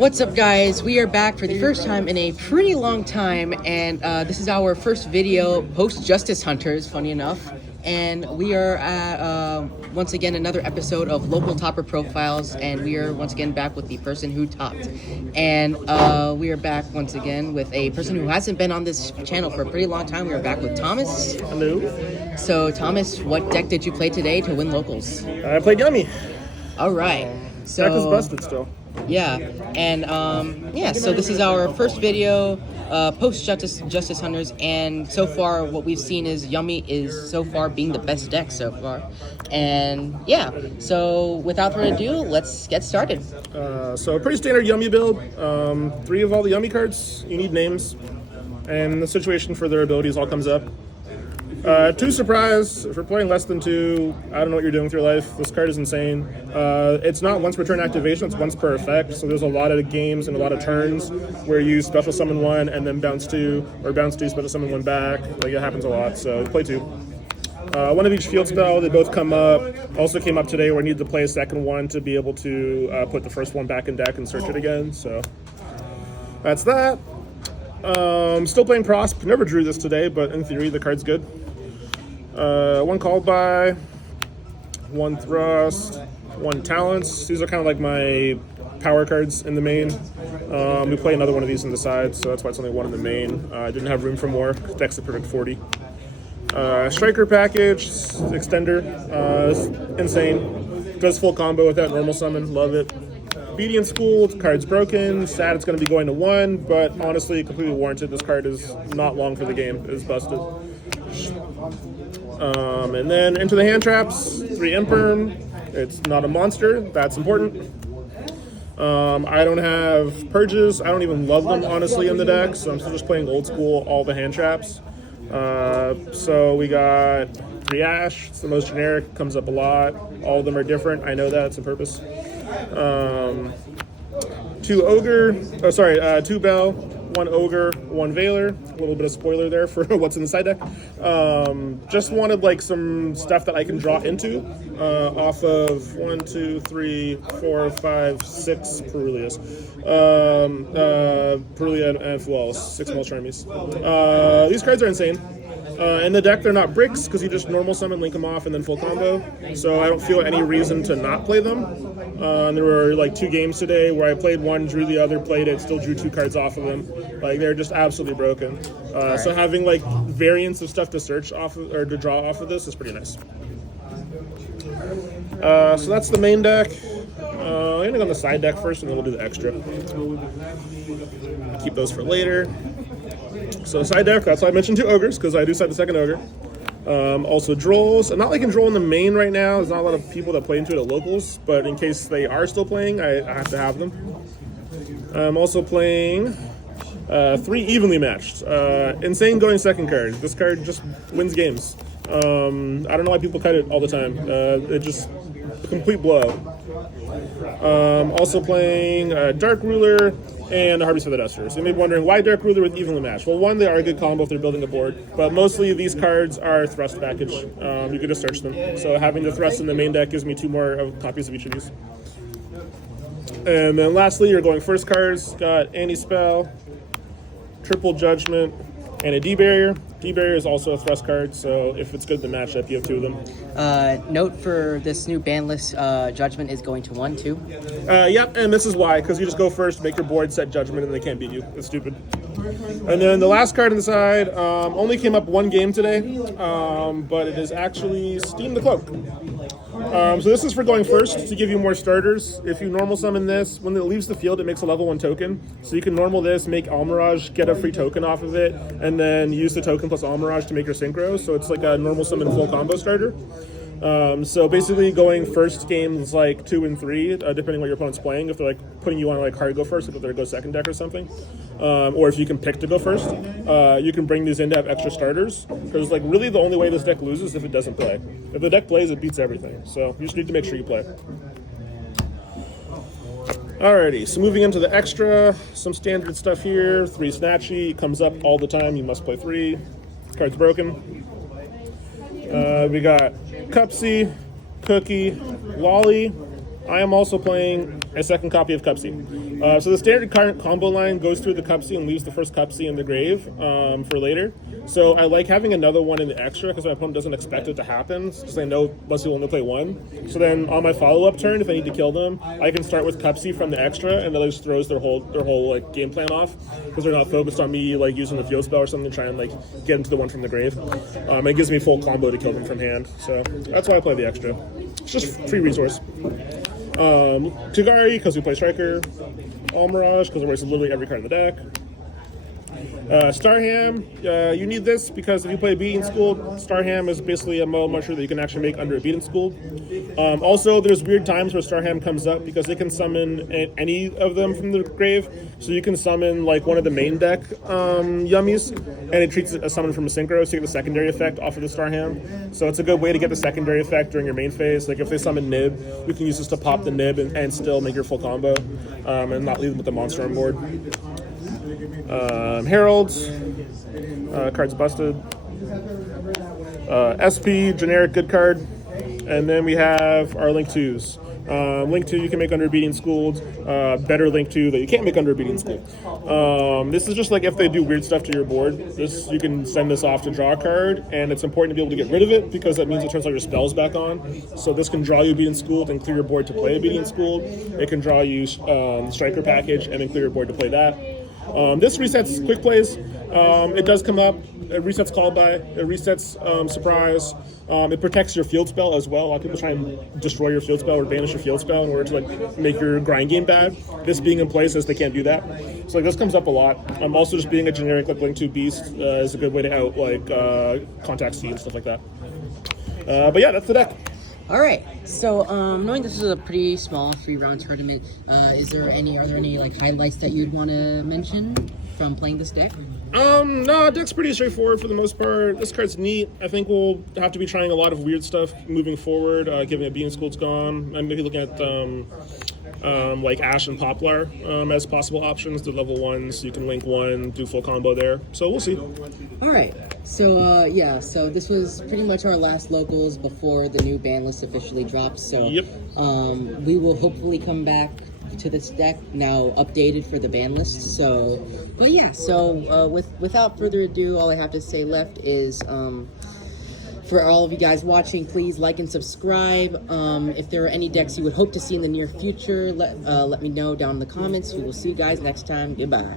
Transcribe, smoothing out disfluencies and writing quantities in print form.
What's up, guys? We are back for the first time in a pretty long time, and this is our first video post-Justice Hunters, funny enough. And we are at, once again, another episode of Local Topper Profiles, and we are once again back with the person who topped. And we are back once again with a person who hasn't been on this channel for a pretty long time. We are back with Thomas. Hello. So, Thomas, what deck did you play today to win locals? I played Yummy. All right. So, deck is busted still. Yeah, and so this is our first video post-Justice Hunters, and so far what we've seen is Yummy is so far being the best deck so far. And yeah, so without further ado, let's get started. So a pretty standard Yummy build. 3 of all the Yummy cards, you need names, and the situation for their abilities all comes up. 2 surprise, if you're playing less than 2, I don't know what you're doing with your life. This card is insane. It's not once per turn activation, it's once per effect. So there's a lot of games and a lot of turns where you special summon 1 and then bounce 2, or bounce 2, special summon 1 back. Like, it happens a lot, so play 2. 1 of each field spell, they both come up. Also came up today where I need to play a second one to be able to put the first one back in deck and search it again. So that's that. Still playing Prosp. Never drew this today, but in theory the card's good. 1 called by, 1 thrust, 1 talents. These are kind of like my power cards in the main. We play another one of these in the side, so that's why it's only 1 in the main. I didn't have room for more. Deck's a perfect 40. Striker package, extender, insane. Does full combo with that normal summon, love it. Obedient School, card's broken. Sad it's going to be going to 1, but honestly, completely warranted. This card is not long for the game. It is busted. And then into the hand traps, 3 Imperm. It's not a monster, that's important. I don't have purges. I don't even love them, honestly, in the deck, so I'm still just playing old school, all the hand traps. So we got 3 Ash. It's the most generic, comes up a lot. All of them are different. I know that, it's on purpose. 2 Ogre, 2 Bell, 1 Ogre, 1 Veiler. A little bit of spoiler there for what's in the side deck. Just wanted like some stuff that I can draw into off of 1, 2, 3, 4, 5, 6 Perulias. Perulia and Fuels, 6 Mulch Armies. These cards are insane. In the deck, they're not bricks because you just normal summon, link them off, and then full combo. So I don't feel any reason to not play them. There were like 2 games today where I played 1, drew the other, played it, still drew 2 cards off of them. Like, they're just absolutely broken. So having like variants of stuff to search off of, or to draw off of this is pretty nice. So that's the main deck. I'm gonna go on the side deck first, and then we'll do the extra. Keep those for later. So side deck, that's why I mentioned 2 Ogres, because I do side the second Ogre. Also Drolls. I'm not liking Droll in the main right now. There's not a lot of people that play into it at locals, but in case they are still playing, I have to have them. I'm also playing 3 evenly matched. Insane going second card. This card just wins games. I don't know why people cut it all the time. It just complete blowout. Also playing Dark Ruler and Harvest for the Duster. So you may be wondering, why Dark Ruler with evenly matched? Well, 1, they are a good combo if they're building a board, but mostly these cards are thrust package. You can just search them. So having the thrust in the main deck gives me 2 more copies of each of these. And then lastly, you're going first cards. Got Anti-Spell, Triple Judgment, and a D-Barrier. D-Barrier is also a thrust card, so if it's good in the matchup, you have 2 of them. Note for this new ban list, Judgment is going to 1, too. Yep, and this is why, because you just go first, make your board, set Judgment, and they can't beat you. It's stupid. And then the last card on the side only came up 1 game today, but it is actually Steam the Cloak. So this is for going first to give you more starters. If you normal summon this, when it leaves the field, it makes a level 1 token. So you can normal this, make Almirage, get a free token off of it, and then use the token plus Almirage to make your synchro. So it's like a normal summon full combo starter. So basically going first games like 2 and 3, depending what your opponent's playing. If they're like putting you on like hard go first, if they're go second deck or something. Or if you can pick to go first, you can bring these in to have extra starters. Because like really the only way this deck loses is if it doesn't play. If the deck plays, it beats everything. So you just need to make sure you play. Alrighty, so moving into the extra, some standard stuff here. 3 Snatchy, comes up all the time, you must play 3. Card's broken. We got Cupsy, Cookie, Lolly, I am also playing a second copy of Cupsy. So the standard current combo line goes through the Cupsy and leaves the first Cupsy in the grave for later. So I like having another one in the extra because my opponent doesn't expect it to happen, because I know most people only play one. So then on my follow-up turn, if I need to kill them, I can start with Cupsy from the extra, and that just throws their whole like game plan off, because they're not focused on me like using the field spell or something to try and like get into the one from the grave. It gives me full combo to kill them from hand. So that's why I play the extra. It's just free resource. Tugari, because we play Striker. All Mirage, because it works literally every card in the deck. Starham, you need this because if you play Beating School, Starham is basically a model musher that you can actually make under a Beating School. Also, there's weird times where Starham comes up because they can summon any of them from the grave. So you can summon like one of the main deck Yummies, and it treats it as summon from a Synchro, so you get the secondary effect off of the Starham. So it's a good way to get the secondary effect during your main phase. Like if they summon Nib, you can use this to pop the Nib and still make your full combo, and not leave them with the monster on board. Heralds, cards busted. SP, generic good card. And then we have our Link 2s. Link 2 you can make under Beating School. Better Link 2 that you can't make under Beating School. This is just like if they do weird stuff to your board. You can send this off to draw a card, and it's important to be able to get rid of it because that means it turns all your spells back on. So this can draw you Beating School and clear your board to play a Beating School. It can draw you Striker package and then clear your board to play that. This resets quick plays. It does come up. It resets call by. It resets surprise. It protects your field spell as well. A lot of people try and destroy your field spell or banish your field spell in order to like make your grind game bad. This being in play says they can't do that. So like this comes up a lot. Also just being a generic like Link 2 beast is a good way to out like contact C and stuff like that. But yeah, that's the deck. All right. So, knowing this is a pretty small 3-round tournament, are there any like highlights that you'd want to mention from playing this deck? No, deck's pretty straightforward for the most part. This card's neat. I think we'll have to be trying a lot of weird stuff moving forward, given that Beating School's gone. I'm maybe looking at like Ash and Poplar as possible options. The level 1s, you can link one, do full combo there. So we'll see. All right. So, so this was pretty much our last locals before the new ban list officially drops. So, yep. We will hopefully come back to this deck now updated for the ban list. So, but yeah, so without further ado, all I have to say left is for all of you guys watching, please like and subscribe. If there are any decks you would hope to see in the near future, let me know down in the comments. We will see you guys next time. Goodbye.